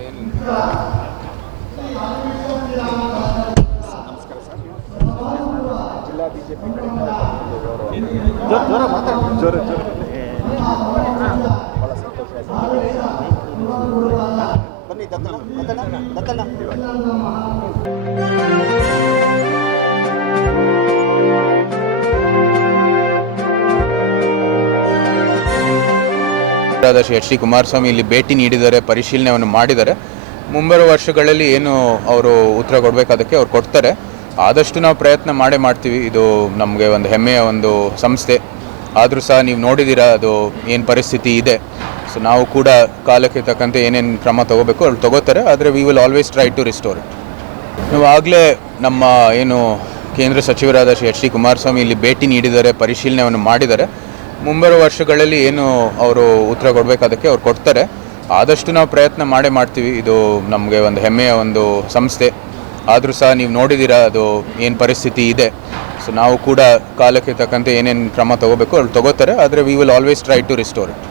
ಏನು ನಮಸ್ಕಾರ ಸರ್. ಜಿಲ್ಲಾ ಬಿಜೆಪಿ ಕಡೆಯಿಂದ ಜೋರ ಮಾತಾಡಿ ಜೋರ ಭಾಳ ಸಂತೋಷ ಬನ್ನಿ ದತ್ತಣ್ಣ ಎಚ್ ಡಿ ಕುಮಾರಸ್ವಾಮಿ ಇಲ್ಲಿ ಭೇಟಿ ನೀಡಿದ್ದಾರೆ, ಪರಿಶೀಲನೆಯನ್ನು ಮಾಡಿದ್ದಾರೆ. ಮುಂಬರುವ ವರ್ಷಗಳಲ್ಲಿ ಏನು ಅವರು ಉತ್ತರ ಕೊಡಬೇಕು ಅದಕ್ಕೆ ಅವ್ರು ಕೊಡ್ತಾರೆ. ಆದಷ್ಟು ನಾವು ಪ್ರಯತ್ನ ಮಾಡ್ತೀವಿ. ಇದು ನಮಗೆ ಒಂದು ಹೆಮ್ಮೆಯ ಒಂದು ಸಂಸ್ಥೆ. ಆದರೂ ಸಹ ನೀವು ನೋಡಿದ್ದೀರಾ ಅದು ಏನು ಪರಿಸ್ಥಿತಿ ಇದೆ. ಸೊ ನಾವು ಕೂಡ ಕಾಲಕ್ಕೆ ತಕ್ಕಂತೆ ಏನೇನು ಕ್ರಮ ತೊಗೋಬೇಕು ಅವ್ರು ತೊಗೋತಾರೆ. ಆದರೆ we will always try to restore it. ನಾವು ಆಗಲೇ ನಮ್ಮ ಏನು ಕೇಂದ್ರ ಸಚಿವರಾದ ಎಚ್ ಡಿ ಕುಮಾರಸ್ವಾಮಿ ಇಲ್ಲಿ ಭೇಟಿ ನೀಡಿದ್ದಾರೆ, ಪರಿಶೀಲನೆಯನ್ನು ಮಾಡಿದ್ದಾರೆ. ಮುಂಬರುವ ವರ್ಷಗಳಲ್ಲಿ ಏನು ಅವರು ಉತ್ತರ ಕೊಡಬೇಕು ಅದಕ್ಕೆ ಅವ್ರು ಕೊಡ್ತಾರೆ. ಆದಷ್ಟು ನಾವು ಪ್ರಯತ್ನ ಮಾಡ್ತೀವಿ. ಇದು ನಮಗೆ ಒಂದು ಹೆಮ್ಮೆಯ ಒಂದು ಸಂಸ್ಥೆ. ಆದರೂ ಸಹ ನೀವು ನೋಡಿದ್ದೀರಾ ಅದು ಏನು ಪರಿಸ್ಥಿತಿ ಇದೆ. ಸೊ ನಾವು ಕೂಡ ಕಾಲಕ್ಕೆ ತಕ್ಕಂತೆ ಏನೇನು ಕ್ರಮ ತೊಗೋಬೇಕು ಅವ್ರು ತೊಗೋತಾರೆ. ಆದರೆ we will always try to restore it.